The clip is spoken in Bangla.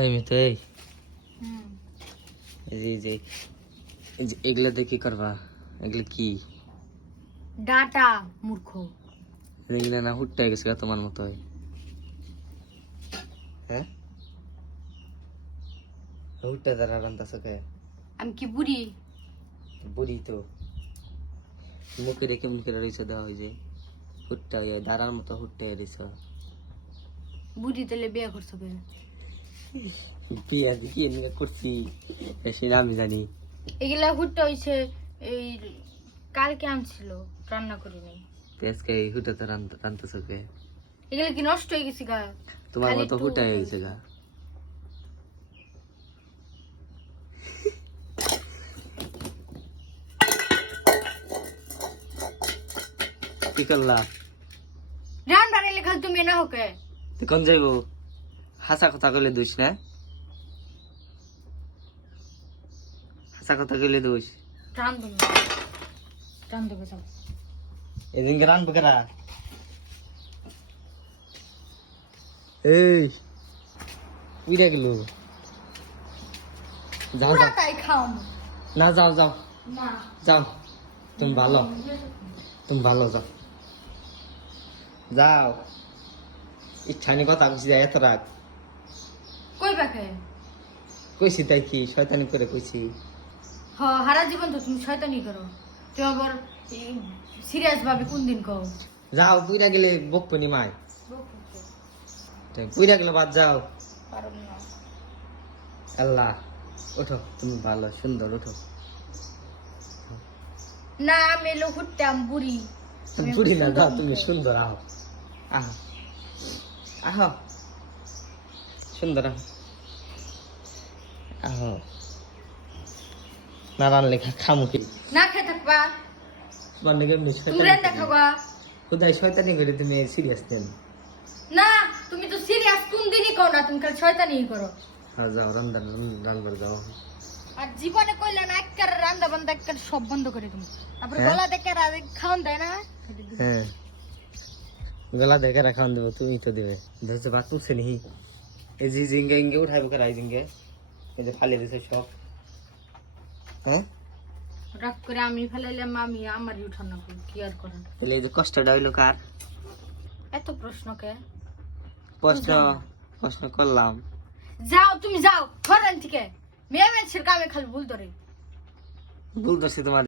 এই মিতু এই যে এগুলা দিয়ে কি করবা? এগুলো কি? ডাটা মূর্খ। এগুলো না হুট্টা গেছে তোমার মতো। হ্যাঁ হুট্টা দ্বারা রান্তাছ কে? আমি কি বুড়ি? বুড়ি তো মুখে রেখে মুখে রয়েছে দেওয়া হয়েছে হুট্টা দাঁড়ার মতো হুট্টা রয়েছ। বুড়ি তেলে বিয়ে করছো কে? বিয়া দিয়ে কি করছি সেটা আমি জানি। এগুলা হুটটা হইছে এই কালকে আনছিল, রান্না করি নাই। আজকে হুট্টা তো রান্তাছ কে? এগুলা কি নষ্ট হয়ে গেছে গা? তোমার মতো হুট্টা হয়ে গেছে গা। কি করলা? রান বাড়াইলে খালি তুমি না হোকে। তুই কোন যাইব? হাসা কথা কইলে দোষ না? হাসা কথা কইলে দোষ। রান তুমি রান দেবে যাও। এদিনকে রান বকেরা এই উইরা গেল। যাও পুরা যাও তাই খাও না, যাও যাও না। যাও। তুমি ভালো, তুমি ভালো, যাও যাও। ইচ্ছানি কথা কইছি এত রাগ কই বাকে? কইছি তাই কি শয়তানি করে কইছি? হারা জীবন তো তুমি শয়তানি করো। তুমি আবার সিরিয়াস ভাবে কোন দিন কও? যাও পুইরা গেলে বকপনি মাই। পুইরা গেলে বাদ যাও। পারব না। আল্লাহ ওঠো, তুমি ভালো সুন্দর, ওঠো। না আমি এলো হুটতাম বুড়ি। বুড়ি না, যাও তুমি সুন্দর, আহ আহ আহ সুন্দর, আহ না রানলে খামু কি? না খেয়ে থাকবা মানে কেমনি তুমি রেন্দা খাবা। খুদাই শয়তানি করে তুমি সিরিয়াস নেন না তুমি তো সিরিয়াস কোন দিনই কও না, তুমি খালি শয়তানি করো। আর যাও রান্নার যাও। আর জীবনে কইলে না একবার রান্দা বান্দা একবার সব বন্ধ করে তুমি। তারপর হ্যাঁ? গলা দেখে খাওন দেয় না। হ্যাঁ গলা দেখে রাখান দেবো, তুমি তো দেবে। ধরছে ভাত তুলছে নি এই যে জিঙ্গে ইঙ্গে উঠাইবো কেরাই জিঙ্গে এই যে ফালিয়ে দিছে সব। হ্যাঁ রাগ করে আমি ফেলাইলাম, আমি আমারই উঠানো কি আর করার। তাহলে এই যে কষ্টটা হইলো কার? এত প্রশ্ন কে? প্রশ্ন করলাম। যাও তুমি যাও ঘরেন থেকে। মেয়ে মানুষের কামে খালি ভুল ধরে। ভুল ধরছি তোমার।